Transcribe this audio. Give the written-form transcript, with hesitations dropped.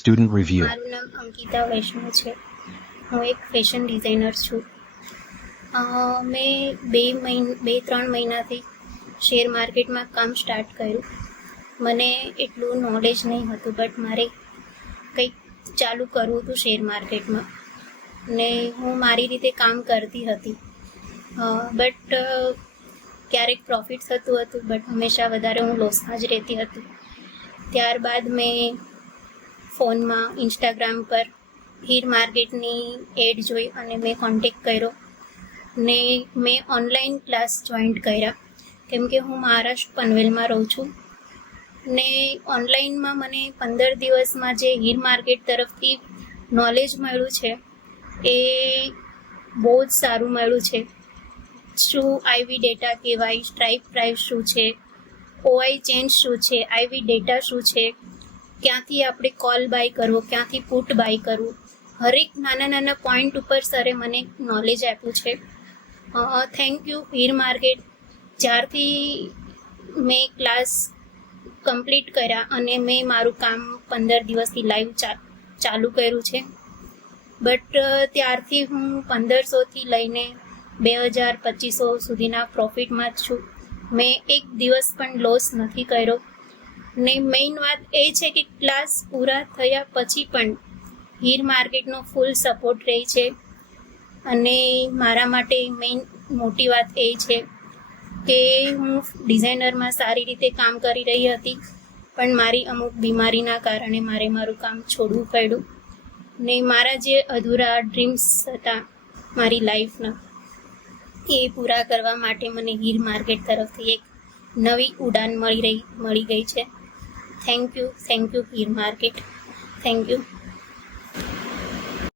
Student review. મારું નામ અંકિતા વૈષ્ણવ છે. હું એક ફેશન ડિઝાઇનર છું. મેં 2-3 મહિનાથી શેર માર્કેટમાં કામ સ્ટાર્ટ કર્યું. મને એટલું નોલેજ નહીં હતું, બટ મારે કંઈક ચાલુ કરવું હતું શેર માર્કેટમાં, ને હું મારી રીતે કામ કરતી હતી. બટ ક્યારેક પ્રોફિટ થતું હતું, બટ હંમેશા વધારે હું લોસમાં જ રહેતી હતી. ત્યારબાદ મેં ફોનમાં ઇન્સ્ટાગ્રામ પર હીર માર્કેટની એડ જોઈ અને મેં કોન્ટેક કર્યો ને મેં ઓનલાઈન ક્લાસ જોઈન્ટ કર્યા, કેમ કે હું મહારાષ્ટ્ર પનવેલમાં રહું છું. ને ઓનલાઈનમાં મને 15 દિવસમાં જે હીર માર્કેટ તરફથી નોલેજ મળ્યું છે એ બહુ જ સારું મળ્યું છે. શું આઈવી ડેટા કહેવાય, સ્ટ્રાઇક પ્રાઇસ શું છે, ઓઆઈ ચેન્જ શું છે, આઈવી ડેટા શું છે, ક્યાંથી આપણે કોલ બાય કરવો, ક્યાંથી પુટ બાય કરવું, હરેક નાના પોઈન્ટ ઉપર સરે મને નોલેજ આપ્યું છે. Thank you Heer market. જ્યારથી મેં ક્લાસ કમ્પ્લીટ કર્યા અને મેં મારું કામ 15 દિવસથી લાઈવ ચાલુ કર્યું છે, બટ ત્યારથી હું 1500થી લઈને 2000-2500 સુધીના પ્રોફિટમાં જ છું. મેં એક દિવસ પણ લોસ નથી કર્યો. ને મેઇન વાત એ છે કે ક્લાસ પૂરા થયા પછી પણ હીર માર્કેટનો ફૂલ સપોર્ટ રહે છે. અને મારા માટે મેઇન મોટી વાત એ છે કે હું ડિઝાઇનરમાં સારી રીતે કામ કરી રહી હતી, પણ મારી અમુક બીમારીના કારણે મારે મારું કામ છોડવું પડ્યું. ને મારા જે અધૂરા ડ્રીમ્સ હતા મારી લાઈફના, એ પૂરા કરવા માટે મને હીર માર્કેટ તરફથી એક નવી ઉડાન મળી ગઈ છે. Thank you Heer market. Thank you.